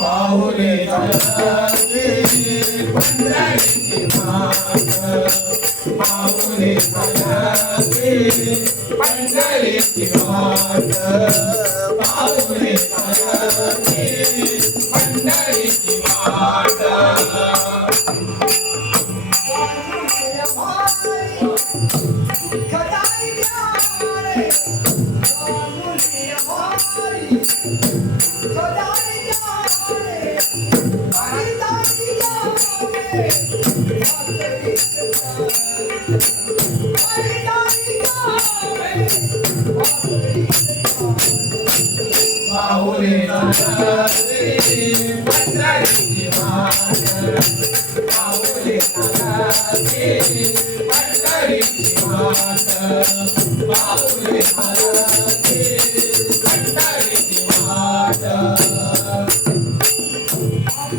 पाऊले चालते पंढरीची वाट, पाऊले चालते पंढरीची वाट, पाऊले चालते पंढरीची वाट. पाऊले चालते पंढरीची वाट, पाऊले चालते पंढरीची वाट, पाऊले चालते